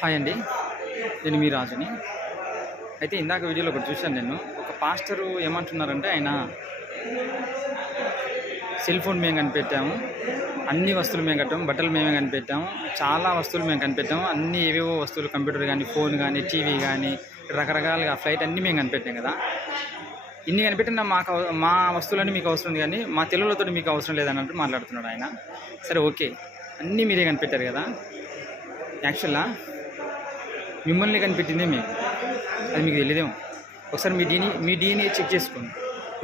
Hi అండి. నేను మీ రాజుని. అయితే ఇందాక వీడియోలో ఒకటి చూశాను నేను. ఒక పాస్టరు ఏమంటున్నారంటే ఆయన సెల్ ఫోన్ మేము కనిపెట్టాము, అన్ని వస్తువులు మేము కట్టాము, బట్టలు మేమే కనిపెట్టాము, చాలా వస్తువులు మేము కనిపెట్టాము, అన్ని ఏవేవో వస్తువులు కంప్యూటర్ కానీ, ఫోన్ కానీ, టీవీ కానీ, రకరకాలుగా ఫ్లైట్ అన్నీ మేము కనిపెట్టాం కదా. ఇన్ని కనిపెట్టిన మా వస్తువులన్నీ మీకు అవసరం ఉంది కానీ మా తెలుగులతో మీకు అవసరం లేదన్నట్టు మాట్లాడుతున్నాడు ఆయన. సరే ఓకే, అన్నీ మీరే కనిపెట్టారు కదా. యాక్చువల్గా మిమ్మల్ని కనిపెట్టిందే మేము, అది మీకు తెలియదేమో. ఒకసారి మీ డిఎన్ఏ చెక్ చేసుకోండి,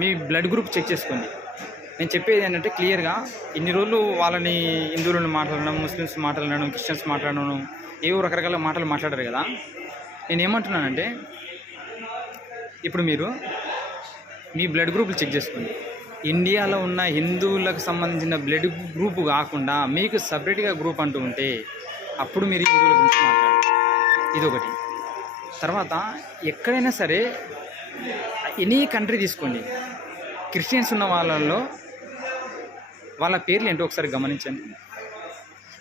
మీ బ్లడ్ గ్రూప్ చెక్ చేసుకోండి. నేను చెప్పేది ఏంటంటే క్లియర్గా ఇన్ని రోజులు వాళ్ళని హిందువులను మాట్లాడడం, ముస్లిమ్స్ మాట్లాడడం, క్రిస్టియన్స్ మాట్లాడడం, ఏవో రకరకాల మాటలు మాట్లాడారు కదా. నేను ఏమంటున్నానంటే ఇప్పుడు మీరు మీ బ్లడ్ గ్రూపులు చెక్ చేసుకోండి. ఇండియాలో ఉన్న హిందువులకు సంబంధించిన బ్లడ్ గ్రూప్ కాకుండా మీకు సపరేట్గా గ్రూప్ అంటూ ఉంటే అప్పుడు మీరు హిందువుల గురించి మాట్లాడాలి. ఇదొకటి. తర్వాత ఎక్కడైనా సరే ఎనీ కంట్రీ తీసుకోండి, క్రిస్టియన్స్ ఉన్న వాళ్ళల్లో వాళ్ళ పేర్లు ఏంటో ఒకసారి గమనించండి.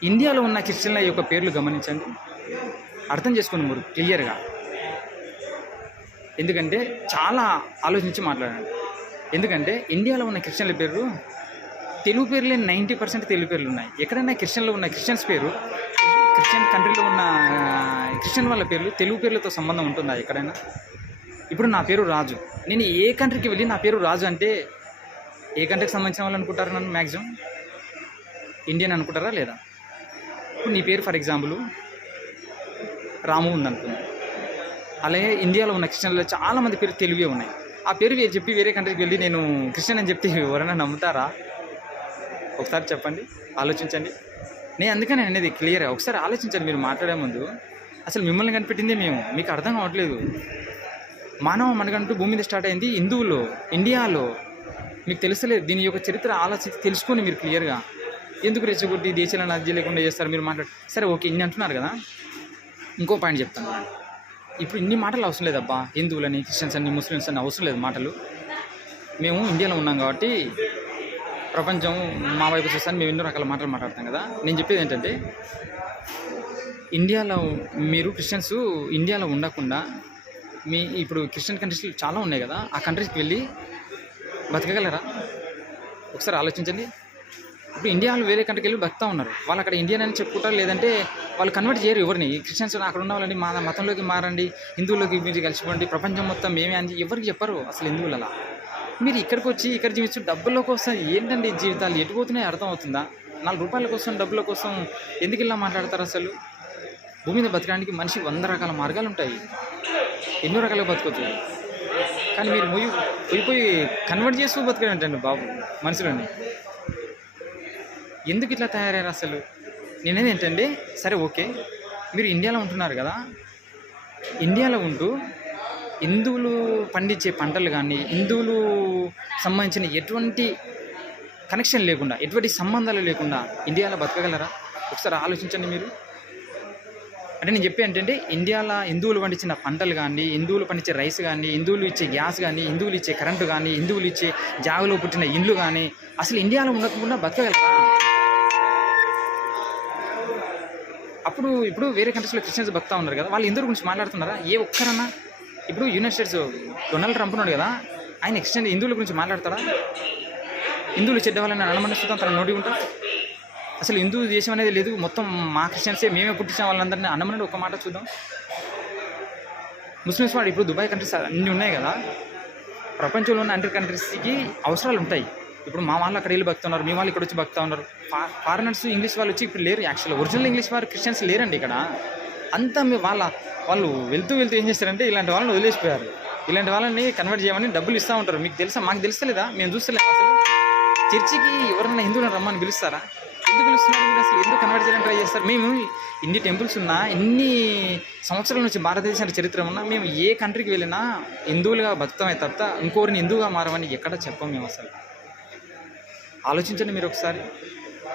ఇండియాలో ఉన్న క్రిస్టియన్ల యొక్క పేర్లు గమనించండి, అర్థం చేసుకోండి మీరు క్లియర్గా. ఎందుకంటే చాలా ఆలోచించి మాట్లాడండి. ఎందుకంటే ఇండియాలో ఉన్న క్రిస్టియన్ల పేర్లు తెలుగు పేర్లే 90% తెలుగు పేర్లు ఉన్నాయి. ఎక్కడైనా క్రిస్టియన్లో ఉన్న క్రిస్టియన్స్ పేరు, క్రిస్టియన్ కంట్రీలో ఉన్న క్రిస్టియన్ వాళ్ళ పేర్లు తెలుగు పేర్లతో సంబంధం ఉంటుందా ఎక్కడైనా? ఇప్పుడు నా పేరు రాజు, నేను ఏ కంట్రీకి వెళ్ళి నా పేరు రాజు అంటే ఏ కంట్రీకి సంబంధించిన వాళ్ళు అనుకుంటారు నన్ను? మ్యాక్సిమం ఇండియన్ అనుకుంటారా లేదా? ఇప్పుడు నీ పేరు ఫర్ ఎగ్జాంపుల్ రాము ఉందనుకుంది. అలాగే ఇండియాలో ఉన్న క్రిస్టియన్లో చాలామంది పేరు తెలుగే ఉన్నాయి. ఆ పేరు చెప్పి వేరే కంట్రీకి వెళ్ళి నేను క్రిస్టియన్ అని చెప్తే ఎవరైనా నమ్ముతారా? ఒకసారి చెప్పండి, ఆలోచించండి. నేను అందుకని అనేది క్లియర్గా ఒకసారి ఆలోచించండి. మీరు మాట్లాడే ముందు అసలు మిమ్మల్ని కనిపెట్టిందే మేము, మీకు అర్థం కావట్లేదు. మానవ మనకంటూ భూమి మీద స్టార్ట్ అయింది హిందువులు, ఇండియాలో. మీకు తెలుసలేదు దీని యొక్క చరిత్ర ఆలోచించి తెలుసుకొని మీరు క్లియర్గా. ఎందుకు రెచ్చగొట్టి దేశాలను అర్జీ లేకుండా చేస్తారు మీరు సరే ఓకే, ఇన్ని అంటున్నారు కదా. ఇంకో పాయింట్ చెప్తాను. ఇప్పుడు ఇన్ని మాటలు అవసరం లేదబ్బా, హిందువులని, క్రిస్టియన్స్ అని, ముస్లిమ్స్ అని అవసరం లేదు మాటలు. మేము ఇండియాలో ఉన్నాం కాబట్టి ప్రపంచం మా వైపు చూస్తాను, మేము ఎన్నో రకాల మాటలు మాట్లాడతాం కదా. నేను చెప్పేది ఏంటంటే ఇండియాలో మీరు క్రిస్టియన్స్ ఇండియాలో ఉండకుండా ఇప్పుడు క్రిస్టియన్ కంట్రీస్లు చాలా ఉన్నాయి కదా, ఆ కంట్రీస్కి వెళ్ళి బతకగలరా? ఒకసారి ఆలోచించండి. ఇప్పుడు ఇండియాలో వేరే కంట్రీకి వెళ్ళి బతుకుతూ ఉన్నారు, వాళ్ళు అక్కడ ఇండియన్ అని చెప్పుకుంటారు. లేదంటే వాళ్ళు కన్వర్ట్ చేయరు ఎవరిని. క్రిస్టియన్స్ అక్కడ ఉన్న వాళ్ళని మా మతంలోకి మారండి, హిందువులోకి మీరు కలిసిపోండి, ప్రపంచం మొత్తం మేమే అని ఎవరికి చెప్పరు అసలు హిందువులు. అలా మీరు ఇక్కడికి వచ్చి ఇక్కడ జీవించు డబ్బుల కోసం ఏంటండి జీవితాలు ఎటుపోతున్నాయి అర్థం అవుతుందా? 4 రూపాయల కోసం, డబ్బుల కోసం ఎందుకు ఇలా మాట్లాడతారు? అసలు భూమి మీద బతకడానికి మనిషి 100 రకాల మార్గాలు ఉంటాయి, ఎన్నో రకాలుగా బతకొచ్చు. కానీ మీరు పోయి కన్వర్ట్ చేస్తూ బతకడంటండి బాబు మనుషులని. ఎందుకు ఇట్లా తయారయ్యారు అసలు? నేనేది ఏంటంటే సరే ఓకే, మీరు ఇండియాలో ఉంటున్నారు కదా, ఇండియాలో ఉంటూ హిందువులు పండించే పంటలు కానీ, హిందువులు సంబంధించిన ఎటువంటి కనెక్షన్ లేకుండా, ఎటువంటి సంబంధాలు లేకుండా ఇండియాలో బతకగలరా? ఒకసారి ఆలోచించండి మీరు. అంటే నేను చెప్పే ఏంటంటే ఇండియాలో హిందువులు పండించిన పంటలు కానీ, హిందువులు పండించే రైస్ కానీ, హిందువులు ఇచ్చే గ్యాస్ కానీ, హిందువులు ఇచ్చే కరెంటు కానీ, హిందువులు ఇచ్చే జాగులో పుట్టిన ఇండ్లు కానీ అసలు ఇండియాలో ఉండకుండా బతకగలరా? ఇప్పుడు వేరే కంట్రీస్లో క్రిస్టియన్స్ బతుకుతూ ఉన్నారు కదా, వాళ్ళు హిందువుల గురించి మాట్లాడుతున్నారా? ఏ ఒక్కరన్నా? ఇప్పుడు యునైటెడ్ స్టేట్స్ డొనాల్డ్ ట్రంప్ ఉన్నాడు కదా, ఆయన క్రిస్టియన్ హిందువుల గురించి మాట్లాడతారా? హిందువులు చెడ్డవాళ్ళని అనమనిస్తుందా తన నోటి ఉంటా? అసలు హిందూ దేశం అనేది లేదు, మొత్తం మా క్రిస్టియన్సే, మేమే పుట్టించిన వాళ్ళందరినీ అన్నమని ఒక మాట చూద్దాం. ముస్లిమ్స్ వాడు ఇప్పుడు దుబాయ్ కంట్రీస్ అన్నీ ఉన్నాయి కదా, ప్రపంచంలో ఉన్న అన్ని కంట్రీస్కి అవసరాలు ఉంటాయి. ఇప్పుడు మా వాళ్ళు అక్కడ వెళ్ళి బతుకుతున్నారు, మీ వాళ్ళు ఇక్కడ వచ్చి బతుకుతూ ఉన్నారు. ఫారినర్స్ ఇంగ్లీష్ వాళ్ళు వచ్చి ఇప్పుడు లేరు. యాక్చువల్గా ఒరిజినల్ ఇంగ్లీష్ వారు క్రిస్టియన్స్ లేరండి ఇక్కడ. అంతా వాళ్ళు వెళ్తూ ఏం చేస్తారంటే ఇలాంటి వాళ్ళని వదిలేసిపోయారు. ఇలాంటి వాళ్ళని కన్వర్ట్ చేయమని డబ్బులు ఇస్తూ ఉంటారు. మీకు తెలుసా? మాకు తెలుస్తలేదా? మేము చూస్తలేము. అసలు చర్చికి ఎవరైనా హిందువులను రమ్మని పిలుస్తారా? ఎందుకు పిలుస్తున్నారు మీరు? అసలు ఎందుకు కన్వర్ట్ చేయడానికి ట్రై చేస్తారు? మేము ఇన్ని టెంపుల్స్ ఉన్నా, ఇన్ని సంవత్సరాల నుంచి భారతదేశానికి చరిత్ర ఉన్నా, మేము ఏ కంట్రీకి వెళ్ళినా హిందువులుగా బతుకుతామే తప్ప ఇంకోరిని హిందువుగా మారమని ఎక్కడ చెప్పం మేము. అసలు ఆలోచించండి మీరు ఒకసారి.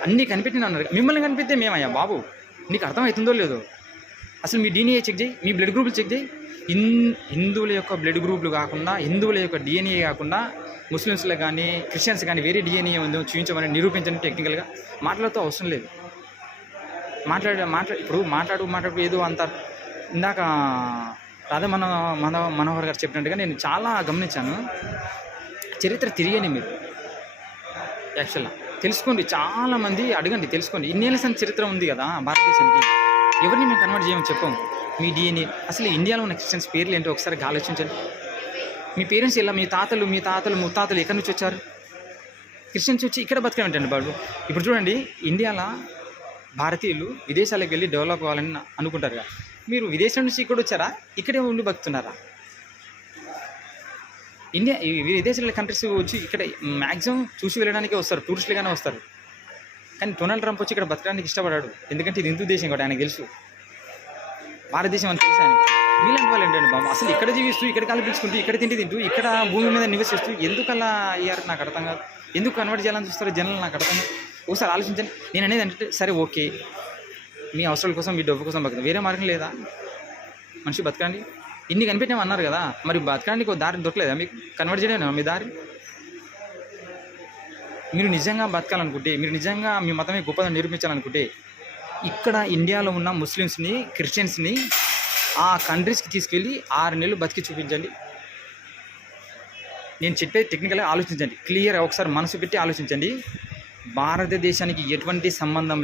అన్నీ కనిపెట్టిన ఉన్నారు, మిమ్మల్ని కనిపెడితే మేమయ్యా బాబు. నీకు అర్థమవుతుందో లేదో? అసలు మీ డిఎన్ఏ చెక్ చేయి, మీ బ్లడ్ గ్రూపులు చెక్ చేయి. హిందువుల యొక్క బ్లడ్ గ్రూపులు కాకుండా, హిందువుల యొక్క డిఎన్ఏ కాకుండా ముస్లిమ్స్లో కానీ, క్రిస్టియన్స్ కానీ వేరే డిఎన్ఏ ఉందో చూపించమని నిరూపించండి. టెక్నికల్గా మాట్లాడుతూ అవసరం లేదు. ఇప్పుడు మాట్లాడు ఏదో అంత ఇందాక రాధా మనోహర్ గారు చెప్పినట్టుగా నేను చాలా గమనించాను. చరిత్ర తిరిగని మీరు యాక్చువల్గా తెలుసుకోండి, చాలామంది అడగండి, తెలుసుకోండి. ఇన్నేళ్ళ సంది చరిత్ర ఉంది కదా భారతదేశానికి, ఎవరిని మేము కన్వర్ట్ చేయమని చెప్పాము. మీ డిఎన్ఏ అసలు ఇండియాలో ఉన్న క్రిస్టియన్స్ పేర్లు ఏంటో ఒకసారి ఆలోచించండి. మీ పేరెంట్స్ ఇలా మీ తాతలు ముత్తాతలు ఎక్కడి నుంచి వచ్చారు? క్రిస్టియన్స్ వచ్చి ఇక్కడ బతకమేంటండి బాబు. ఇప్పుడు చూడండి, ఇండియాలో భారతీయులు విదేశాలకు వెళ్ళి డెవలప్ అవ్వాలని అనుకుంటారు కదా, మీరు విదేశం నుంచి ఇక్కడ వచ్చారా? ఇక్కడే ఉండి బతుకుతున్నారా? విదేశాల కంట్రీస్ వచ్చి ఇక్కడ మ్యాక్సిమం చూసి వెళ్ళడానికే వస్తారు, టూరిస్టులుగానే వస్తారు. కానీ డొనాల్డ్ ట్రంప్ వచ్చి ఇక్కడ బతకడానికి ఇష్టపడాడు, ఎందుకంటే ఇది హిందూ దేశం కూడా ఆయనకు తెలుసు. భారతదేశం అని తెలుసు ఆయనకి. మీలాంటి వాళ్ళు ఏంటండి బాబు, అసలు ఇక్కడ జీవిస్తూ ఇక్కడ కల్పించుకుంటూ ఇక్కడ తింటూ ఇక్కడ భూమి మీద నివసిస్తూ ఎందుకు అలా అయ్యారు నాకు అర్థం కాదు. ఎందుకు కన్వర్ట్ చేయాలని చూస్తారో జనాలు నాకు అర్థం కాదు. ఒకసారి ఆలోచించండి. నేను అనేది అంటే సరే ఓకే, మీ అవసరాల కోసం మీ డబ్బు కోసం బతకదు, వేరే మార్గం లేదా? మనిషి బతకండి, ఇన్ని కనిపెట్టాము అన్నారు కదా, మరి బతకడానికి ఒక దారి దొరకలేదా మీకు? కన్వర్ట్ చేయడం మీ దారి. మీరు నిజంగా బతకాలనుకుంటే, మీరు నిజంగా మీ మతమే గొప్పదని నిరూపించాలనుకుంటే, ఇక్కడ ఇండియాలో ఉన్న ముస్లిమ్స్ని క్రిస్టియన్స్ని ఆ కంట్రీస్కి తీసుకెళ్ళి 6 నెలలు బతికి చూపించండి. నేను చెప్పేది టెక్నికల్గా ఆలోచించండి, క్లియర్గా ఒకసారి మనసు పెట్టి ఆలోచించండి. భారతదేశానికి ఎటువంటి సంబంధం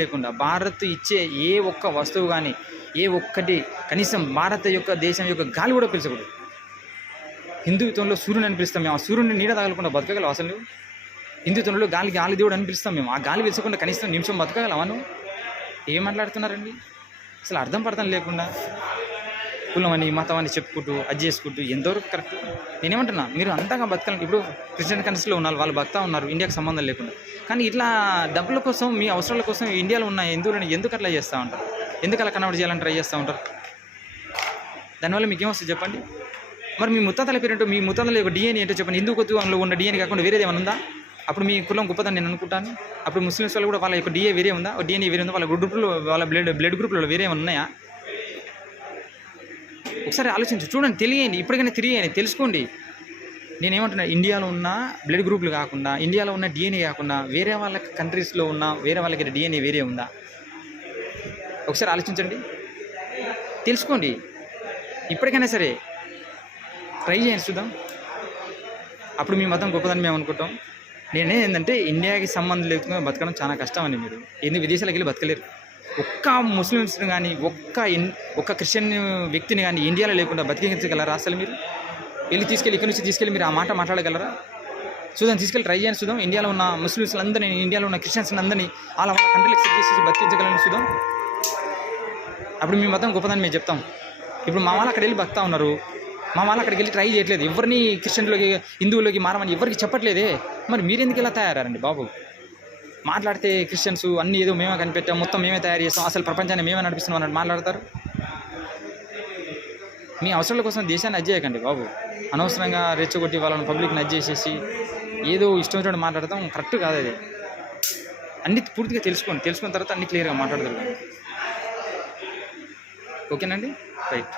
లేకుండా భారత్ ఇచ్చే ఏ ఒక్క వస్తువు కానీ ఏ ఒక్కటి కనీసం దేశం యొక్క గాలి కూడా పీల్చకూడదు. హిందుత్వంలో సూర్యుని అని పిలుస్తాం మేము, ఆ సూర్యుని నీడ తగలకుండా బతకగలవు అసలు నువ్వు? హిందుత్వంలో గాలి దేవుడు అని పిలుస్తాం మేము, ఆ గాలి పీల్చకుండా కనీసం నిమిషం బతకగలవా నువ్వు? ఏం మాట్లాడుతున్నారండి అసలు? అర్థం లేకుండా కులం అని మతం అని చెప్పుకుంటూ అది చేసుకుంటూ ఎంతవరకు కరెక్ట్? నేనేమంటున్నా, మీరు అంతగా బతకాలంటే ఇప్పుడు క్రిస్టియన్ కంట్రీస్లో ఉన్నారు, వాళ్ళు బతుకుతా ఉన్నారు ఇండియాకి సంబంధం లేకుండా. కానీ ఇట్లా డబ్బుల కోసం మీ అవసరాల కోసం ఇండియాలో ఉన్న హిందువులను ఎందుకు అట్లా చేస్తూ ఉంటారు? ఎందుకు అలా కన్వర్ట్ చేయాలని ట్రై చేస్తూ ఉంటారు? దానివల్ల మీకు ఏమొస్తుంది చెప్పండి? మరి మీ ముత్తాతల పేరేంటో, మీ ముత్తాతల యొక్క డిఎన్ఏ ఏంటో చెప్పండి. హిందూ కొద్దిలో ఉన్న డిఎన్ఏ కాకుండా వేరేది ఏమైనా ఉందా? అప్పుడు మీ కులం గొప్పదని నేను అనుకుంటాను. అప్పుడు ముస్లిమ్స్ వాళ్ళు కూడా వాళ్ళ యొక్క డిఎన్ఏ వేరే ఉందా? వాళ్ళ గ్రూప్లో వాళ్ళ బ్లడ్ గ్రూప్లో వేరే ఏమైనా ఉన్నాయా? ఒకసారి ఆలోచించి చూడండి, తెలియండి, ఇప్పటికైనా తిరిగేయండి, తెలుసుకోండి. నేనేమంటున్నా, ఇండియాలో ఉన్న బ్లడ్ గ్రూపులు కాకుండా, ఇండియాలో ఉన్న డిఎన్ఏ కాకుండా వేరే వాళ్ళ కంట్రీస్లో ఉన్న వేరే వాళ్ళకి డిఎన్ఏ వేరే ఉందా? ఒకసారి ఆలోచించండి, తెలుసుకోండి. ఇప్పటికైనా సరే ట్రై చేయండి, చూద్దాం. అప్పుడు మీ మతం గొప్పదని మేము అనుకుంటాం. ఏంటంటే ఇండియాకి సంబంధం లేకుండా బతకడం చాలా కష్టం అండి. మీరు ఎన్ని విదేశాలకు వెళ్ళి బతకలేరు. ఒక్క ముస్లిమ్స్ని కానీ ఒక్క క్రిస్టియన్ వ్యక్తిని కానీ ఇండియాలో లేకుండా బతికించగలరా అసలు? మీరు ఇక్కడి నుంచి తీసుకెళ్ళి మీరు ఆ మాట మాట్లాడగలరా? చూద్దాం, తీసుకెళ్ళి ట్రై చేయండి, చూద్దాం. ఇండియాలో ఉన్న ముస్లిమ్స్లందరినీ, ఇండియాలో ఉన్న క్రిస్టియన్స్ని అందరినీ వాళ్ళ కంట్రీలకు సెట్ చేసి బతికించగలని చూద్దాం. అప్పుడు మీ మతం గొప్పదని మేము చెప్తాం. ఇప్పుడు మా వాళ్ళు అక్కడ వెళ్ళి బతుకుతా ఉన్నారు, మా వాళ్ళు అక్కడికి వెళ్ళి ట్రై చేయట్లేదు, ఎవరిని క్రిస్టియన్లోకి హిందువులోకి మారమని ఎవరికి చెప్పట్లేదే. మరి మీరెందుకు ఇలా తయారండి బాబు? మాట్లాడితే క్రిస్టియన్స్ అన్నీ ఏదో మేమే కనిపెట్టాం, మొత్తం మేమే తయారు చేస్తాం, అసలు ప్రపంచాన్ని మేమే నడిపిస్తున్నాం అన్నట్టు మాట్లాడతారు. మీ అవసరాల కోసం దేశాన్ని అజ్జేయకండి బాబు. అనవసరంగా రెచ్చగొట్టి వాళ్ళని పబ్లిక్ని అజ్జేసేసి ఏదో ఇష్టం వచ్చినట్టు మాట్లాడతాం కరెక్ట్ కాదు. అది అన్ని పూర్తిగా తెలుసుకున్న తర్వాత అన్ని క్లియర్గా మాట్లాడతారు. ఓకేనండి, రైట్.